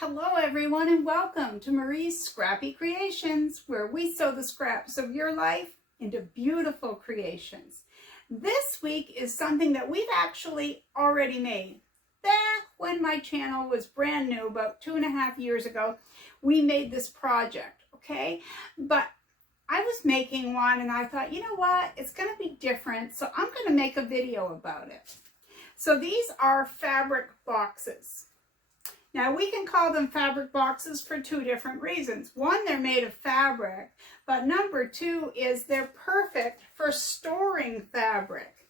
Hello everyone and welcome to Marie's Scrappy Creations, where we sew the scraps of your life into beautiful creations. This week is something that we've actually already made. Back when my channel was brand new, about 2.5 years ago, we made this project, okay? But I was making one and I thought, you know what, it's gonna be different, so I'm gonna make a video about it. So these are fabric boxes. Now we can call them fabric boxes for two different reasons. One, they're made of fabric, but number two is they're perfect for storing fabric.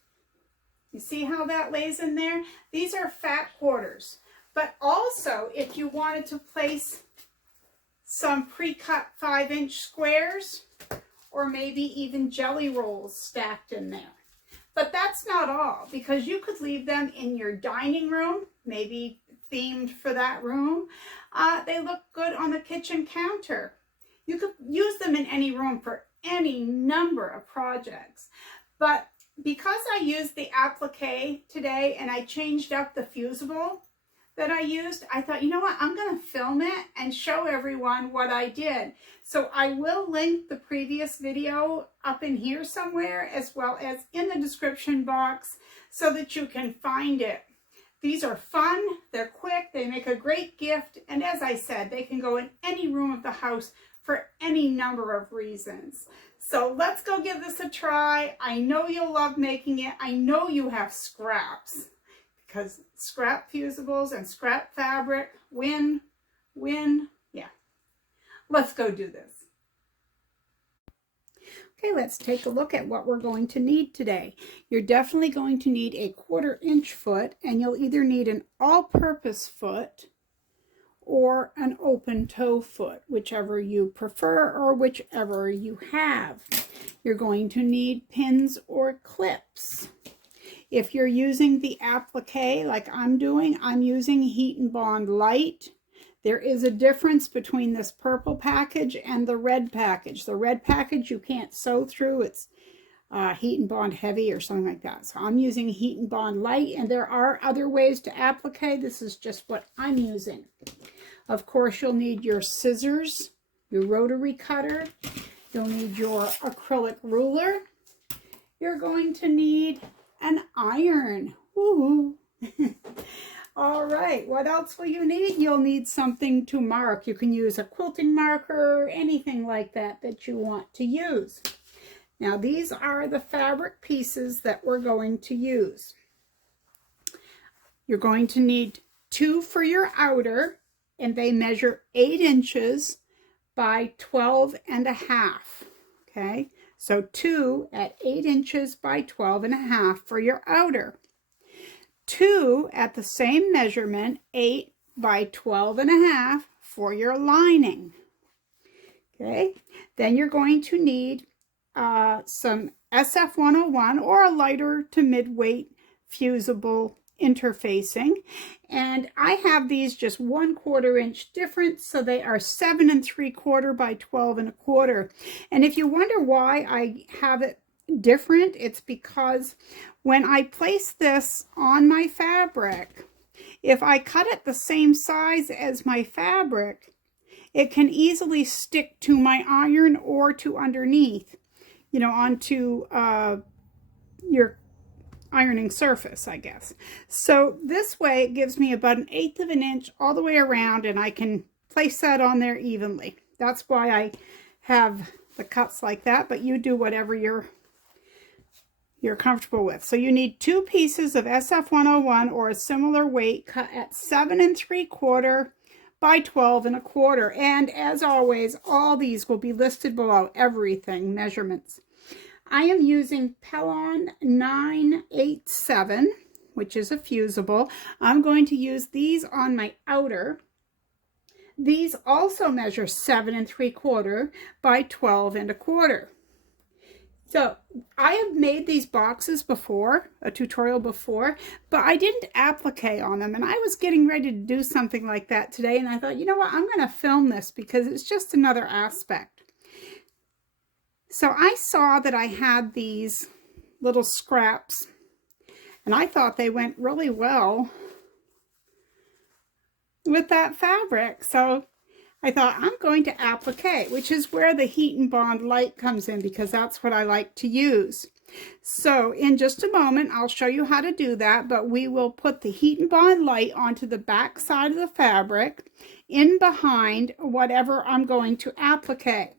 You see how that lays in there? These are fat quarters, but also if you wanted to place some pre-cut 5-inch squares or maybe even jelly rolls stacked in there. But that's not all, because you could leave them in your dining room, maybe themed for that room. They look good on the kitchen counter. You could use them in any room for any number of projects. But because I used the appliqué today and I changed up the fusible that I used, I thought, you know what, I'm going to film it and show everyone what I did. So I will link the previous video up in here somewhere, as well as in the description box, so that you can find it. These are fun, they're quick, they make a great gift, and as I said, they can go in any room of the house for any number of reasons. So let's go give this a try. I know you'll love making it. I know you have scraps, because scrap fusibles and scrap fabric, win, yeah. Let's go do this. Okay, let's take a look at what we're going to need today. You're definitely going to need a 1/4-inch foot, and you'll either need an all-purpose foot or an open toe foot, whichever you prefer or whichever you have. You're going to need pins or clips. If you're using the appliqué like I'm doing, I'm using Heat and Bond Lite. There is a difference between this purple package and the red package. The red package you can't sew through. It's Heat and Bond Heavy or something like that. So I'm using Heat and Bond Light, and there are other ways to applique. This is just what I'm using. Of course, you'll need your scissors, your rotary cutter. You'll need your acrylic ruler. You're going to need an iron. Woo-hoo. All right, what else will you need? You'll need something to mark. You can use a quilting marker, anything like that that you want to use. Now, these are the fabric pieces that we're going to use. You're going to need 2 for your outer, and they measure 8 inches by 12.5. Okay, so 2 at 8 inches by 12.5 for your outer. 2 at the same measurement, 8 by 12.5 for your lining. Okay, then you're going to need some SF101 or a lighter to mid-weight fusible interfacing, and I have these just 1/4 inch difference, so they are 7 3/4 by 12 1/4. And if you wonder why I have it different, it's because when I place this on my fabric, if I cut it the same size as my fabric, it can easily stick to my iron or to underneath, you know, onto your ironing surface, I guess. So this way it gives me about 1/8 of an inch all the way around, and I can place that on there evenly. That's why I have the cuts like that, but you do whatever you're comfortable with. So you need 2 pieces of SF101 or a similar weight cut at 7 3/4 by 12 1/4. And as always, all these will be listed below, everything, measurements. I am using Pellon 987, which is a fusible. I'm going to use these on my outer. These also measure 7 3/4 by 12 1/4. So I have made these boxes before, a tutorial before, but I didn't applique on them, and I was getting ready to do something like that today, and I thought, you know what, I'm going to film this because it's just another aspect. So I saw that I had these little scraps, and I thought they went really well with that fabric. So I thought I'm going to applique, which is where the Heat and Bond Lite comes in, because that's what I like to use. So in just a moment, I'll show you how to do that, but we will put the Heat and Bond Lite onto the back side of the fabric in behind whatever I'm going to applique.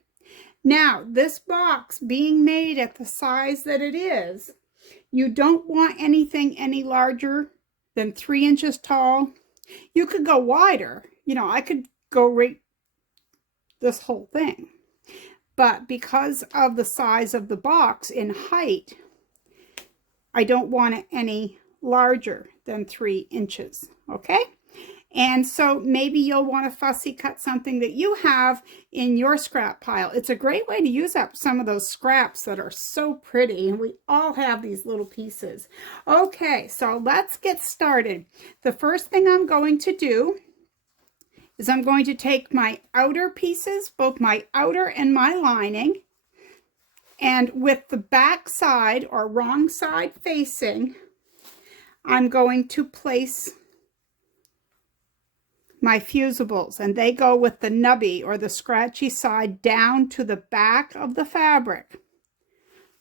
Now, this box being made at the size that it is, you don't want anything any larger than 3 inches tall. You could go wider. You know, I could go right this whole thing. But because of the size of the box in height, I don't want it any larger than 3 inches, okay? And so maybe you'll want to fussy cut something that you have in your scrap pile. It's a great way to use up some of those scraps that are so pretty, and we all have these little pieces. Okay, so let's get started. The first thing I'm going to do is I'm going to take my outer pieces, both my outer and my lining, and with the back side or wrong side facing, I'm going to place my fusibles, and they go with the nubby or the scratchy side down to the back of the fabric.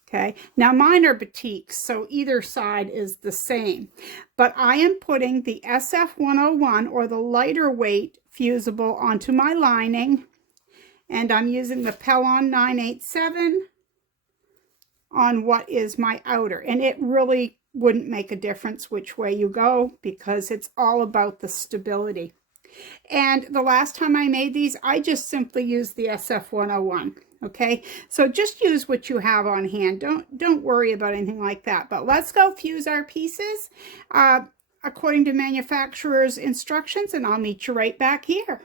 Okay, now mine are batiks, so either side is the same, but I am putting the SF101 or the lighter weight fusible onto my lining, and I'm using the Pellon 987 on what is my outer, and it really wouldn't make a difference which way you go because it's all about the stability. And the last time I made these, I just simply used the SF101. Okay, so just use what you have on hand. Don't worry about anything like that. But let's go fuse our pieces according to manufacturer's instructions, and I'll meet you right back here.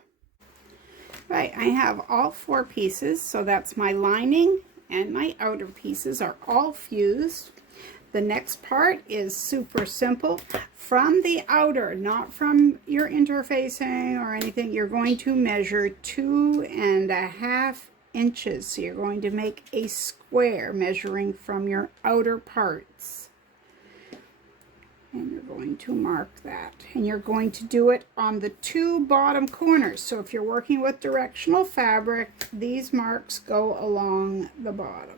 Right, I have all 4 pieces, so that's my lining and my outer pieces are all fused. The next part is super simple. From the outer, not from your interfacing or anything, you're going to measure 2.5 inches. So you're going to make a square measuring from your outer parts. And you're going to mark that. And you're going to do it on the 2 bottom corners. So if you're working with directional fabric, these marks go along the bottom.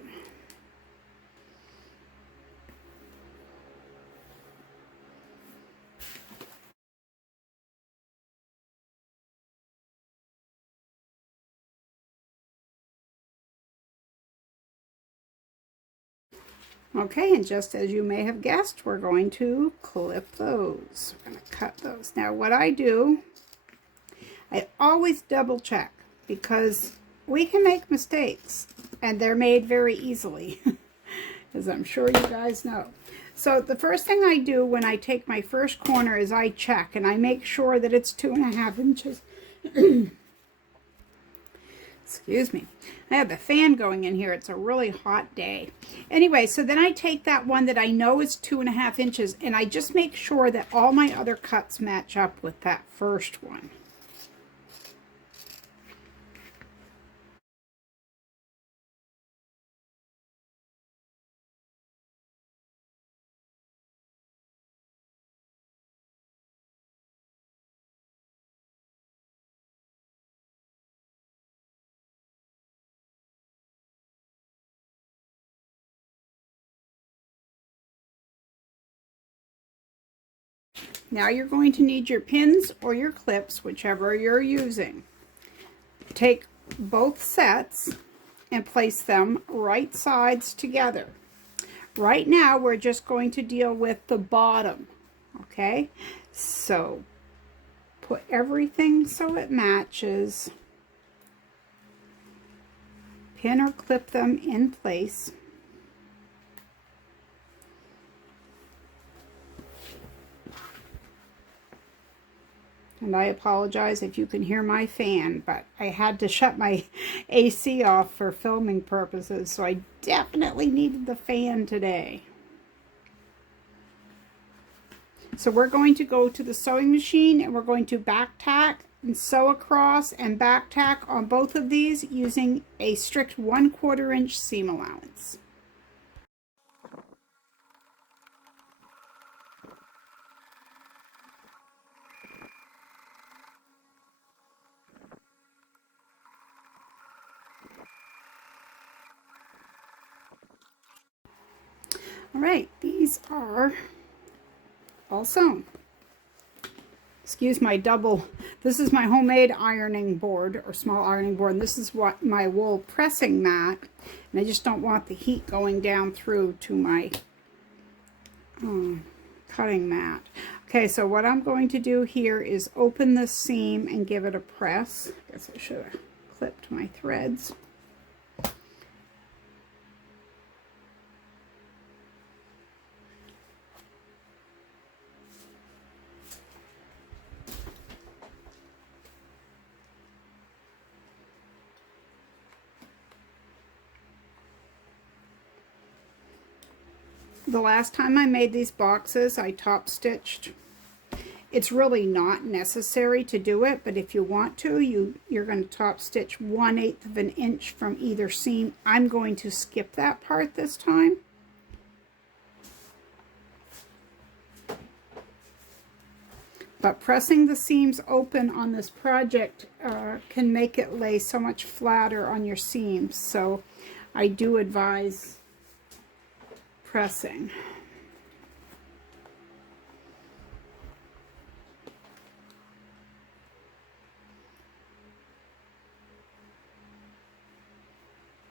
Okay, and just as you may have guessed, we're going to clip those. We're going to cut those. Now what I do, I always double check because we can make mistakes and they're made very easily, as I'm sure you guys know. So the first thing I do when I take my first corner is I check and I make sure that it's 2.5 inches. Excuse me. I have the fan going in here. It's a really hot day. Anyway, so then I take that one that I know is 2.5 inches and I just make sure that all my other cuts match up with that first one. Now you're going to need your pins or your clips, whichever you're using. Take both sets and place them right sides together. Right now we're just going to deal with the bottom, okay? So put everything so it matches. Pin or clip them in place. And I apologize if you can hear my fan, but I had to shut my AC off for filming purposes, so I definitely needed the fan today. So we're going to go to the sewing machine and we're going to back tack and sew across and back tack on both of these using a strict 1/4 inch seam allowance. All right, these are all sewn. Excuse my double, this is my homemade ironing board or small ironing board, and this is what my wool pressing mat, and I just don't want the heat going down through to my cutting mat. Okay, so what I'm going to do here is open this seam and give it a press. I guess I should have clipped my threads. The last time I made these boxes, I top stitched. It's really not necessary to do it, but if you want to, you're going to top stitch 1/8 of an inch from either seam. I'm going to skip that part this time. But pressing the seams open on this project can make it lay so much flatter on your seams. So I do advise pressing.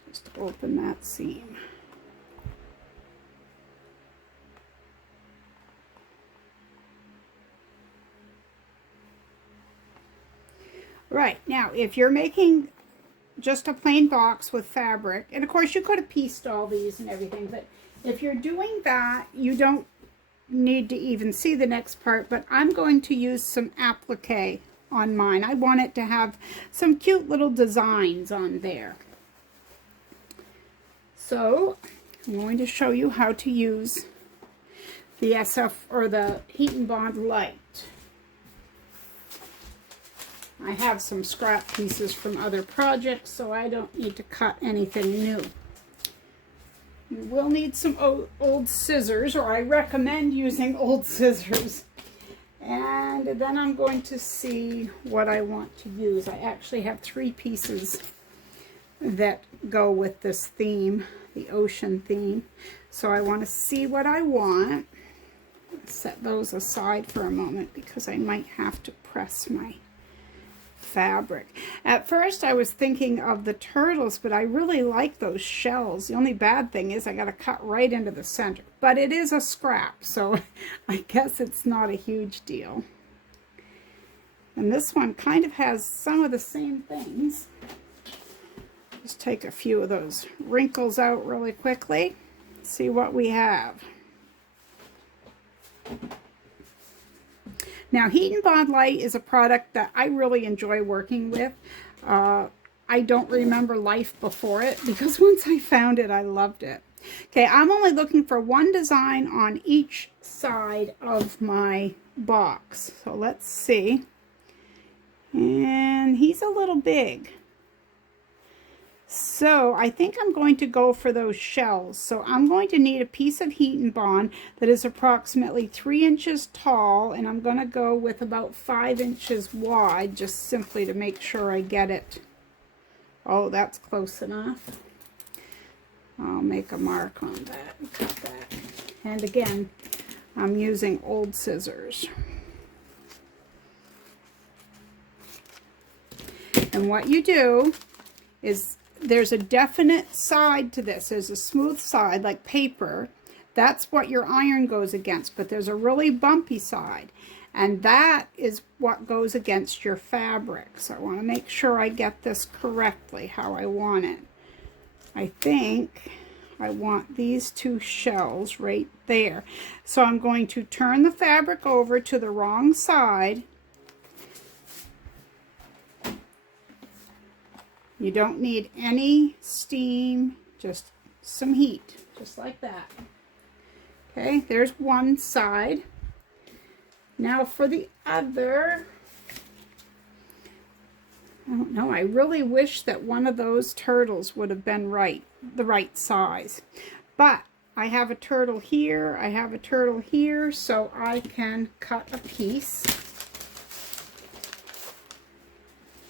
Just open that seam. Right, now if you're making just a plain box with fabric, and of course you could have pieced all these and everything, but if you're doing that, you don't need to even see the next part, but I'm going to use some appliqué on mine. I want it to have some cute little designs on there. So I'm going to show you how to use the SF or the Heat and Bond Lite. I have some scrap pieces from other projects, so I don't need to cut anything new. You will need some old scissors, or I recommend using old scissors. And then I'm going to see what I want to use. I actually have 3 pieces that go with this theme, the ocean theme. So I want to see what I want. Set those aside for a moment because I might have to press my fabric. At first I was thinking of the turtles, but I really like those shells. The only bad thing is I got to cut right into the center, but it is a scrap, so I guess it's not a huge deal. And this one kind of has some of the same things. Just take a few of those wrinkles out really quickly. See what we have. Now, Heat and Bond Lite is a product that I really enjoy working with. I don't remember life before it because once I found it, I loved it. Okay, I'm only looking for one design on each side of my box. So let's see. And he's a little big. So I think I'm going to go for those shells. So I'm going to need a piece of Heat and Bond that is approximately 3 inches tall, and I'm going to go with about 5 inches wide, just simply to make sure I get it. Oh, that's close enough. I'll make a mark on that and cut that. And again, I'm using old scissors. And what you do is there's a definite side to this. There's a smooth side like paper. That's what your iron goes against, but there's a really bumpy side, and that is what goes against your fabric. So I want to make sure I get this correctly how I want it. I think I want these 2 shells right there. So I'm going to turn the fabric over to the wrong side. You don't need any steam, just some heat, just like that. Okay, there's one side. Now for the other, I don't know, I really wish that one of those turtles would have been the right size. But I have a turtle here, I have a turtle here, so I can cut a piece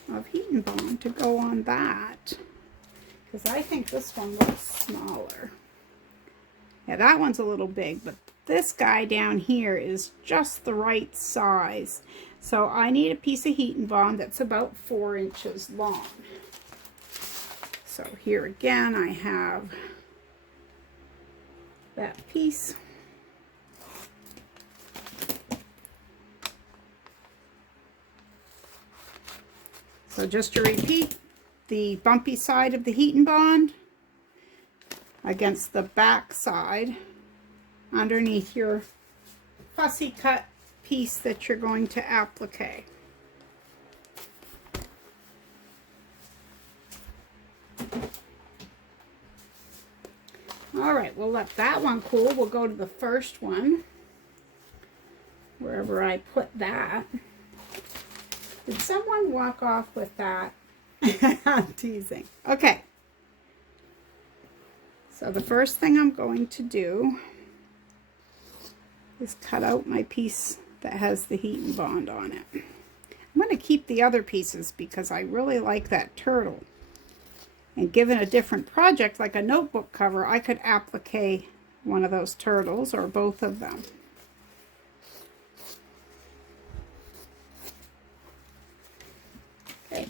of Heat and Bond to go on that, because I think this one looks smaller. Yeah, that one's a little big, but this guy down here is just the right size. So I need a piece of heat and bond that's about 4 inches long. So here again, I have that piece. So just to repeat, the bumpy side of the heat and bond against the back side underneath your fussy cut piece that you're going to applique. All right, we'll let that one cool. We'll go to the first one, wherever I put that. Did someone walk off with that? I'm teasing. Okay. So the first thing I'm going to do is cut out my piece that has the heat and bond on it. I'm going to keep the other pieces because I really like that turtle. And given a different project, like a notebook cover, I could applique one of those turtles or both of them. Okay.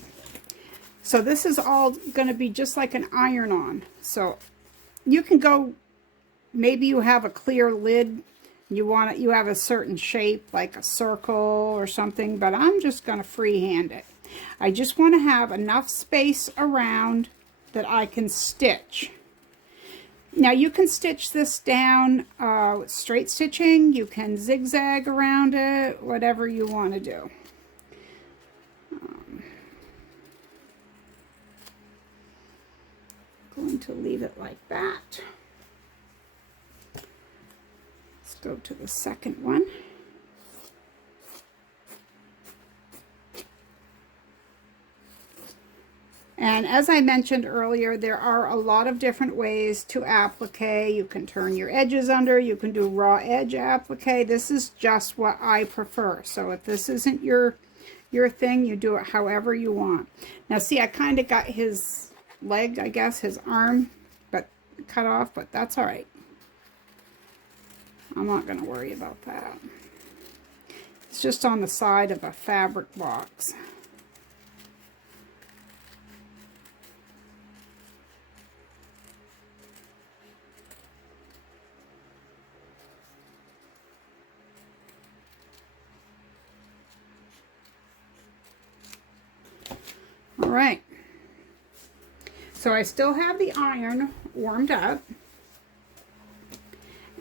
So this is all going to be just like an iron-on. So you can go, maybe you have a clear lid, you have a certain shape like a circle or something, but I'm just going to freehand it. I just want to have enough space around that I can stitch. Now you can stitch this down with straight stitching, you can zigzag around it, whatever you want to do. Going to leave it like that. Let's go to the second one. And as I mentioned earlier, there are a lot of different ways to applique. You can turn your edges under, you can do raw edge applique. This is just what I prefer. So if this isn't your thing, you do it however you want. Now see, I kind of got his leg, I guess, his arm, but cut off, but that's all right. I'm not going to worry about that. It's just on the side of a fabric box. All right. So I still have the iron warmed up,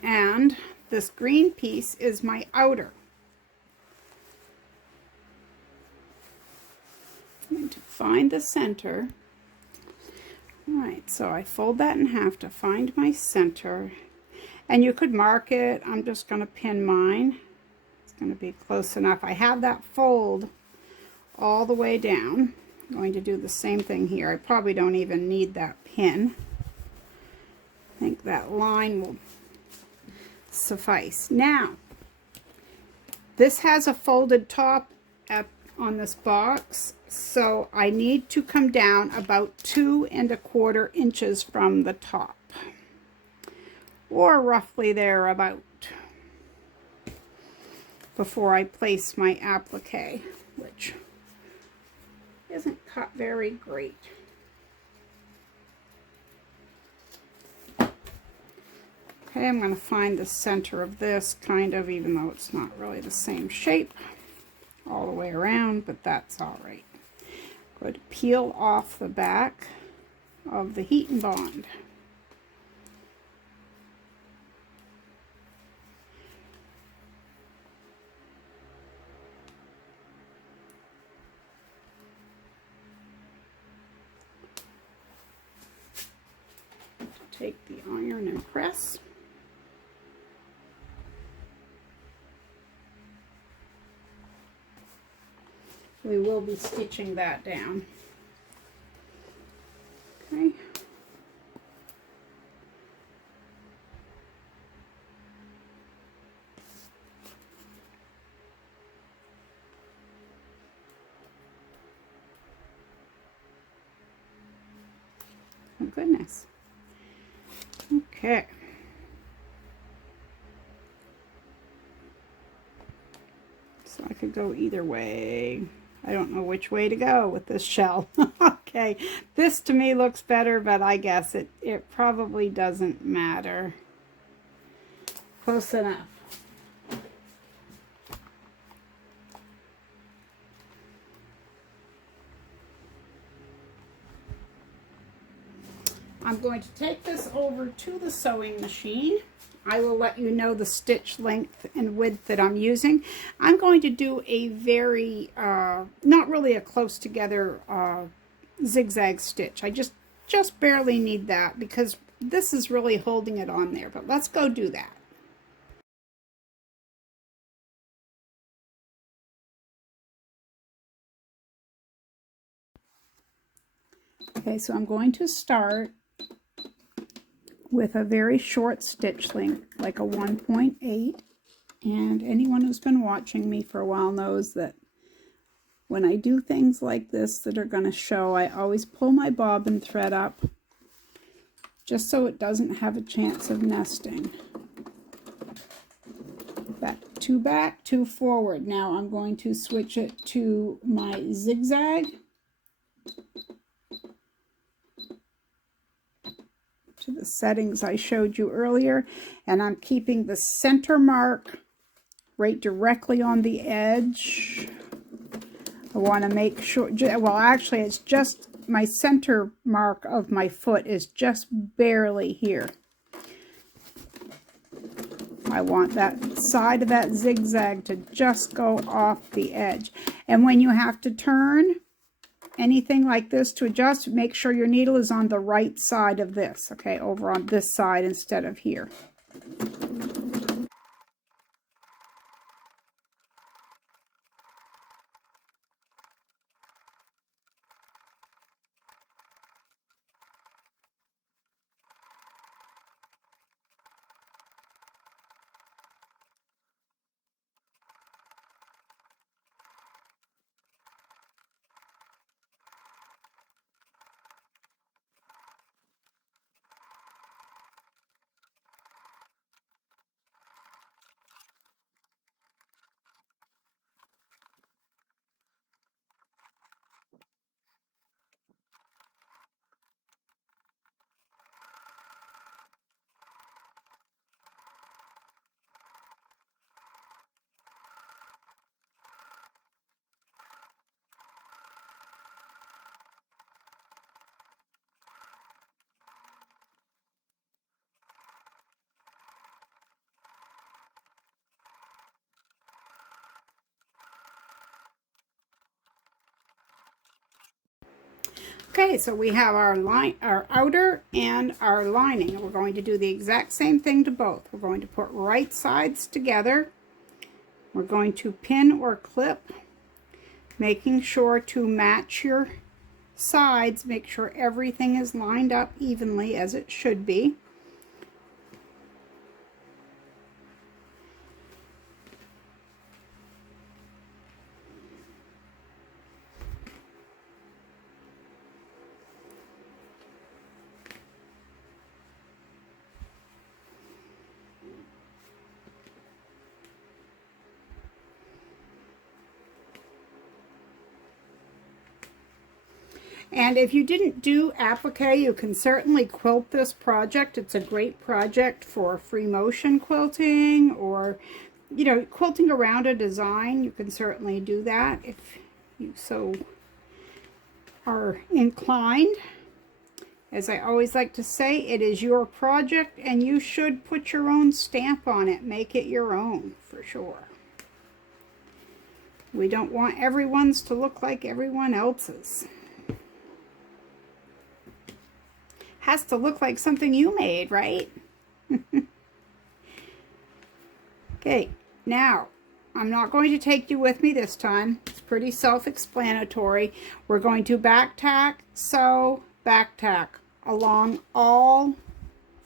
and this green piece is my outer. I'm going to find the center. All right, so I fold that in half to find my center, and you could mark it. I'm just going to pin mine. It's going to be close enough. I have that fold all the way down. I'm going to do the same thing here. I probably don't even need that pin. I think that line will suffice. Now, this has a folded top on this box, so I need to come down about 2 1/4 inches from the top, or roughly there about, before I place my applique, which isn't cut very great. Okay, I'm going to find the center of this, kind of, even though it's not really the same shape all the way around, but that's all right. I'm going to peel off the back of the heat and bond. Take the iron and press. We will be stitching that down. Okay. Oh goodness. Okay. So I could go either way. I don't know which way to go with this shell. Okay, this to me looks better, but I guess it probably doesn't matter. Close enough. I'm going to take this over to the sewing machine. I will let you know the stitch length and width that I'm using. I'm going to do a very, not really a close together zigzag stitch. I just barely need that because this is really holding it on there, but let's go do that. Okay, so I'm going to start with a very short stitch length, like a 1.8. And anyone who's been watching me for a while knows that when I do things like this that are going to show, I always pull my bobbin thread up just so it doesn't have a chance of nesting. Back, two forward. Now I'm going to switch it to my zigzag. To the settings I showed you earlier, and I'm keeping the center mark right directly on the edge. I want to make sure, well actually it's just my center mark of my foot is just barely here. I want that side of that zigzag to just go off the edge. And when you have to turn anything like this to adjust, make sure your needle is on the right side of this, okay, over on this side instead of here. Okay, so we have our outer and our lining. We're going to do the exact same thing to both. We're going to put right sides together. We're going to pin or clip, making sure to match your sides. Make sure everything is lined up evenly as it should be. And if you didn't do applique, you can certainly quilt this project. It's a great project for free motion quilting, or, you know, quilting around a design. You can certainly do that if you so are inclined. As I always like to say, it is your project and you should put your own stamp on it. Make it your own, for sure. We don't want everyone's to look like everyone else's. Has to look like something you made, right? Okay, now I'm not going to take you with me this time. It's pretty self-explanatory. We're going to back tack, sew, back tack along all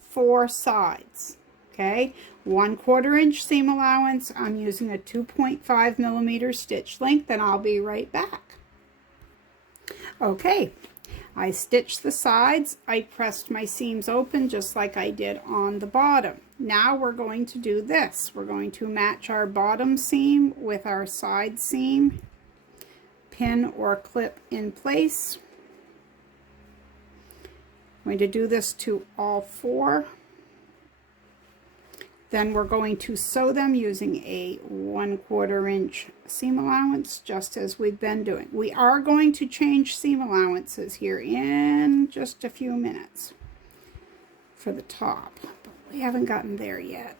four sides. Okay, 1/4 inch seam allowance. I'm using a 2.5 millimeter stitch length, and I'll be right back. Okay. I stitched the sides, I pressed my seams open just like I did on the bottom. Now we're going to do this. We're going to match our bottom seam with our side seam, pin or clip in place. I'm going to do this to all 4. Then we're going to sew them using a 1/4 inch seam allowance, just as we've been doing. We are going to change seam allowances here in just a few minutes for the top, but we haven't gotten there yet.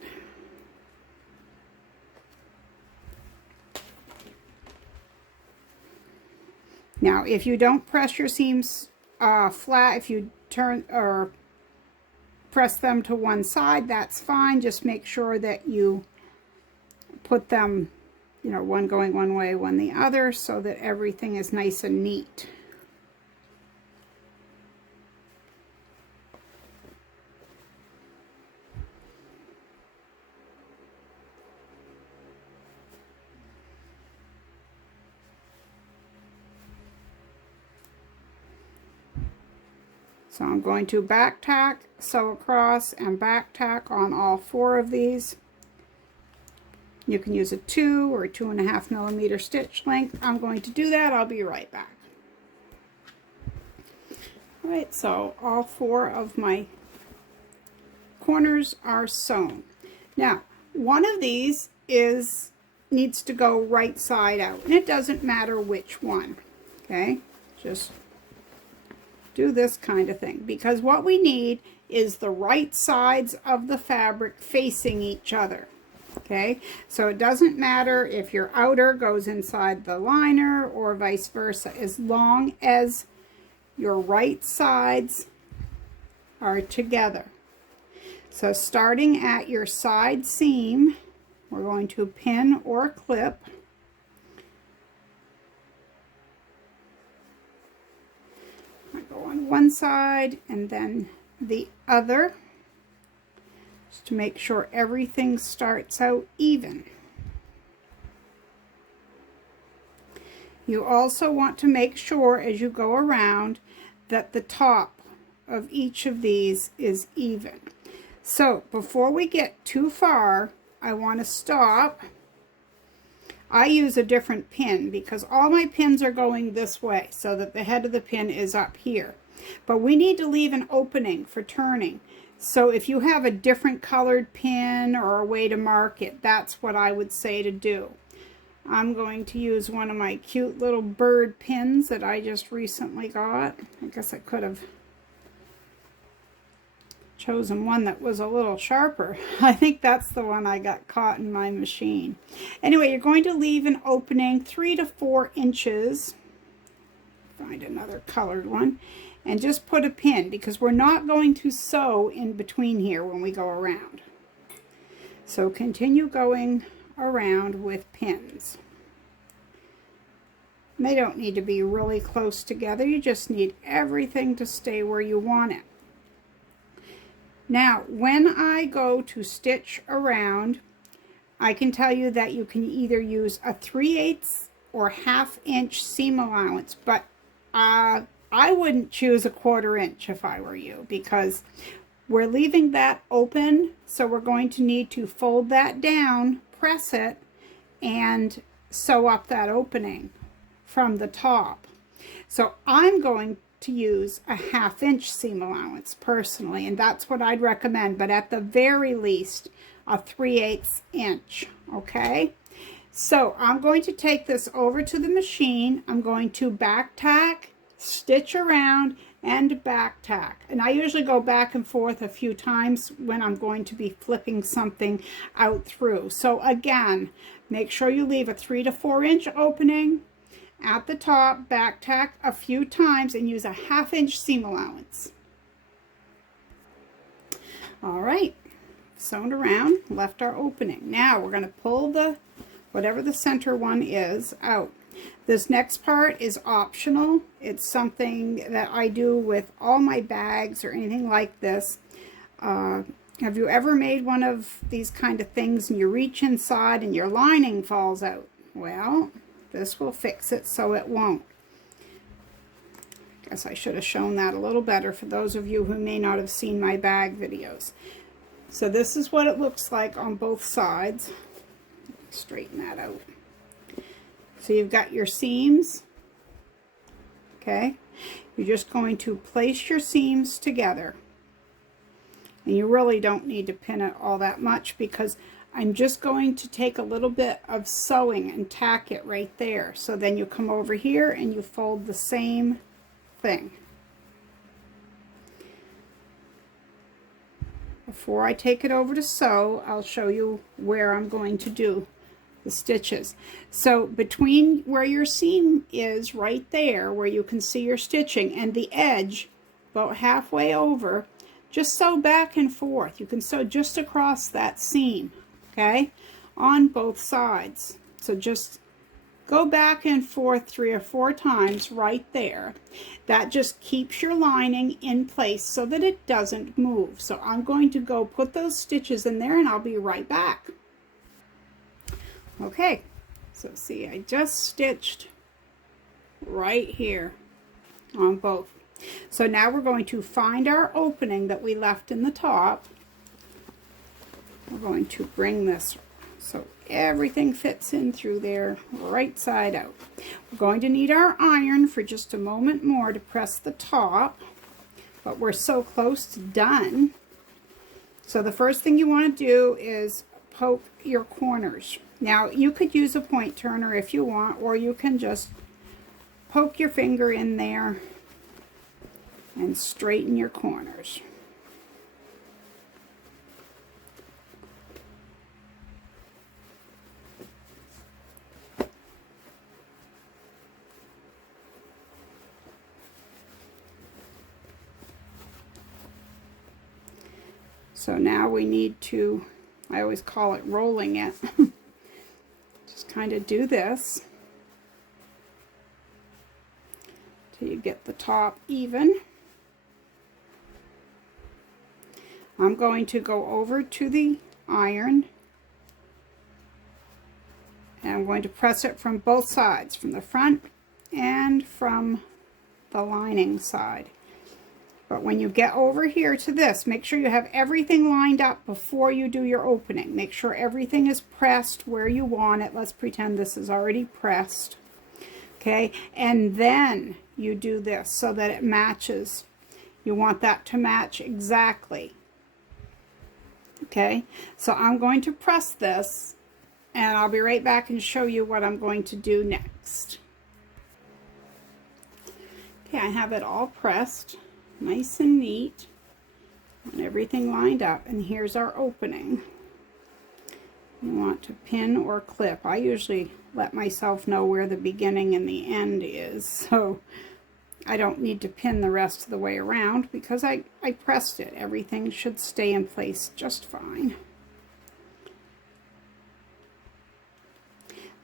Now, if you don't press your seams flat, if you turn or press them to one side, that's fine. Just make sure that you put them, you know, one going one way, one the other, so that everything is nice and neat. So I'm going to back tack, sew across, and back tack on all 4 of these. You can use a 2 or 2.5 millimeter stitch length. I'm going to do that. I'll be right back. All right, so all 4 of my corners are sewn. Now, one of these needs to go right side out, and it doesn't matter which one. Okay, just do this kind of thing, because what we need is the right sides of the fabric facing each other. Okay, so it doesn't matter if your outer goes inside the liner or vice versa, as long as your right sides are together. So starting at your side seam, we're going to pin or clip. I go on one side and then the other, just to make sure everything starts out even. You also want to make sure as you go around that the top of each of these is even. So before we get too far, I want to stop. I use a different pin because all my pins are going this way, so that the head of the pin is up here. But we need to leave an opening for turning. So if you have a different colored pin or a way to mark it, that's what I would say to do. I'm going to use one of my cute little bird pins that I just recently got. I guess I could have chosen one that was a little sharper. I think that's the one I got caught in my machine. Anyway, you're going to leave an opening 3 to 4 inches. Find another colored one. And just put a pin, because we're not going to sew in between here when we go around. So continue going around with pins. They don't need to be really close together. You just need everything to stay where you want it. Now, when I go to stitch around, I can tell you that you can either use a 3/8 or 1/2 inch seam allowance, but I wouldn't choose a 1/4 inch if I were you, because we're leaving that open, so we're going to need to fold that down, press it, and sew up that opening from the top. So I'm going to use a 1/2 inch seam allowance personally, and that's what I'd recommend, but at the very least a 3/8 inch. Okay, so I'm going to take this over to the machine. I'm going to back tack, stitch around, and back tack, and I usually go back and forth a few times when I'm going to be flipping something out through. So again, make sure you leave a 3 to 4 inch opening at the top, back tack a few times, and use a 1/2 inch seam allowance. All right, sewn around, left our opening. Now we're going to pull the whatever the center one is out. This next part is optional. It's something that I do with all my bags or anything like this. Have you ever made one of these kind of things and you reach inside and your lining falls out? Well, this will fix it so it won't. Guess I should have shown that a little better for those of you who may not have seen my bag videos. So this is what it looks like on both sides. Straighten that out. So you've got your seams, okay? You're just going to place your seams together. And you really don't need to pin it all that much because I'm just going to take a little bit of sewing and tack it right there. So then you come over here and you fold the same thing. Before I take it over to sew, I'll show you where I'm going to do the stitches. So between where your seam is right there, where you can see your stitching, and the edge about halfway over, just sew back and forth. You can sew just across that seam, okay, on both sides. So just go back and forth 3 or 4 times right there. That just keeps your lining in place so that it doesn't move. So I'm going to go put those stitches in there and I'll be right back. Okay, so see, I just stitched right here on both. So now we're going to find our opening that we left in the top. We're going to bring this so everything fits in through there, right side out. We're going to need our iron for just a moment more to press the top, but we're so close to done. So the first thing you want to do is poke your corners. Now you could use a point turner if you want, or you can just poke your finger in there and straighten your corners. So now we need to, I always call it rolling it, just kind of do this till you get the top even. I'm going to go over to the iron and I'm going to press it from both sides, from the front and from the lining side. But when you get over here to this, make sure you have everything lined up before you do your opening. Make sure everything is pressed where you want it. Let's pretend this is already pressed. Okay, and then you do this so that it matches. You want that to match exactly. Okay, so I'm going to press this and I'll be right back and show you what I'm going to do next. Okay, I have it all pressed, nice and neat, and everything lined up, and here's our opening. You want to pin or clip. I usually let myself know where the beginning and the end is, so I don't need to pin the rest of the way around because I pressed it. Everything should stay in place just fine.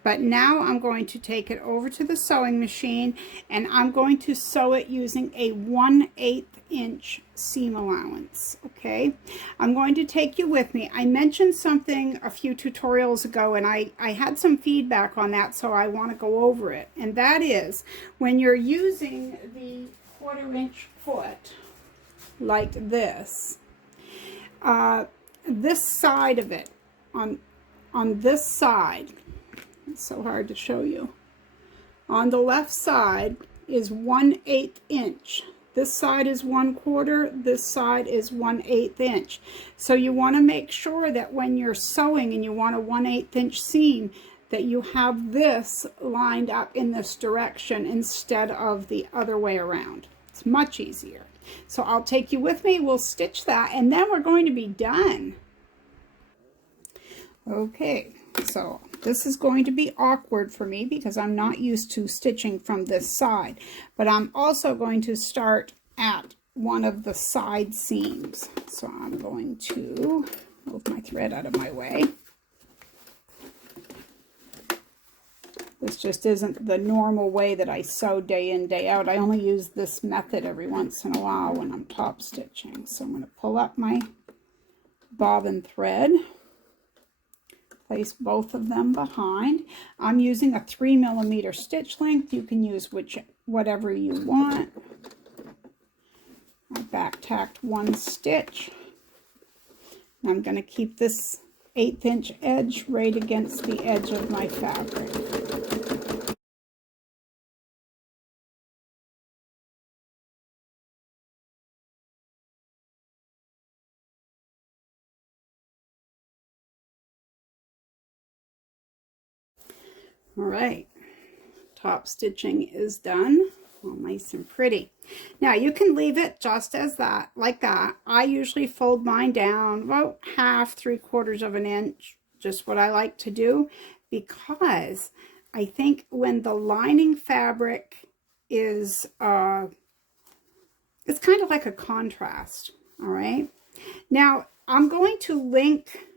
But now I'm going to take it over to the sewing machine and I'm going to sew it using a 1/8 inch seam allowance, okay? I'm going to take you with me. I mentioned something a few tutorials ago and I had some feedback on that, so I want to go over it. And that is, when you're using the 1/4 inch foot like this, this side of it, on this side, it's so hard to show you. On the left side is 1/8 inch. This side is 1/4, this side is 1/8 inch. So you want to make sure that when you're sewing and you want a 1/8 inch seam, that you have this lined up in this direction instead of the other way around. It's much easier. So I'll take you with me, we'll stitch that, and then we're going to be done. Okay, so this is going to be awkward for me because I'm not used to stitching from this side, but I'm also going to start at one of the side seams. So I'm going to move my thread out of my way. This just isn't the normal way that I sew day in, day out. I only use this method every once in a while when I'm top stitching. So I'm going to pull up my bobbin thread. Place both of them behind. I'm using a 3mm stitch length. You can use whatever you want. tacked one stitch. I'm going to keep this 1/8 inch edge right against the edge of my fabric. All right, top stitching is done. All nice and pretty. Now you can leave it just as that, like that. I usually fold mine down about 1/2, 3/4 of an inch, just what I like to do, because I think when the lining fabric is, it's kind of like a contrast. All right. Now I'm going to link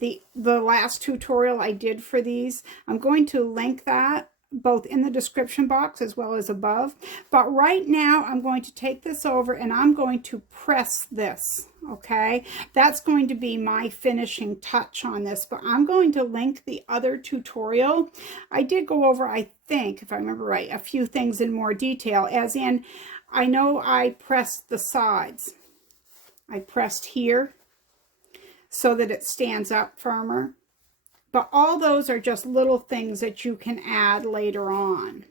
the last tutorial I did for these. I'm going to link that both in the description box as well as above. But right now I'm going to take this over and I'm going to press this, okay? That's going to be my finishing touch on this, but I'm going to link the other tutorial. I did go over, I think, if I remember right, a few things in more detail, as in, I know I pressed the sides. I pressed here so that it stands up firmer. But all those are just little things that you can add later on.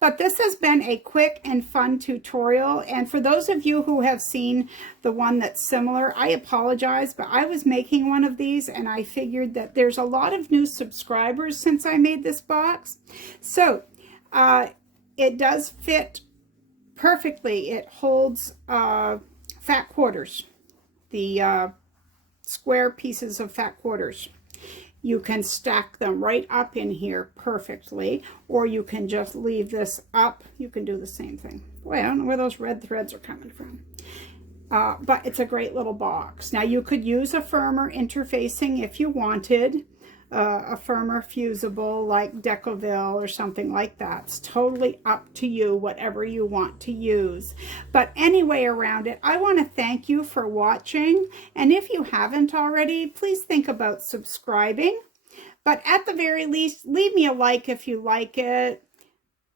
But this has been a quick and fun tutorial. And for those of you who have seen the one that's similar, I apologize, but I was making one of these and I figured that there's a lot of new subscribers since I made this box. So it does fit perfectly. It holds fat quarters, the square pieces of fat quarters. You can stack them right up in here perfectly, or you can just leave this up. You can do the same thing. Boy, I don't know where those red threads are coming from. But it's a great little box. Now you could use a firmer interfacing if you wanted, a firmer fusible like Decoville or something like that. It's totally up to you, whatever you want to use. But anyway, around it, I want to thank you for watching. And if you haven't already, please think about subscribing. But at the very least, leave me a like if you like it.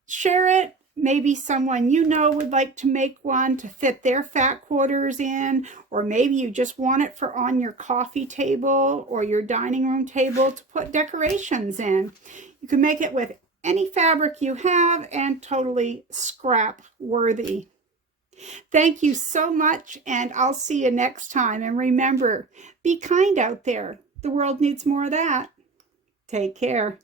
Share it. Maybe someone you know would like to make one to fit their fat quarters in, or maybe you just want it for on your coffee table or your dining room table to put decorations in. You can make it with any fabric you have and totally scrap worthy. Thank you so much, and I'll see you next time. And remember, be kind out there. The world needs more of that. Take care.